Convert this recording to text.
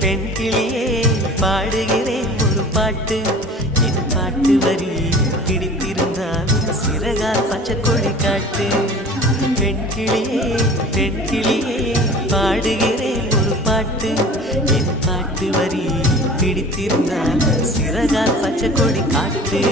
பெண்கிளியே பாடுகிறேன் ஒரு பாட்டு. என் பாட்டு வரி பிடித்திருந்தால் சிறகால் பச்சை கொடி காட்டு. பெண்கிளியே பாடுகிறேன் ஒரு பாட்டு. என் பாட்டு வரி பிடித்திருந்தால் சிறகால் பச்சை கொடி காட்டு.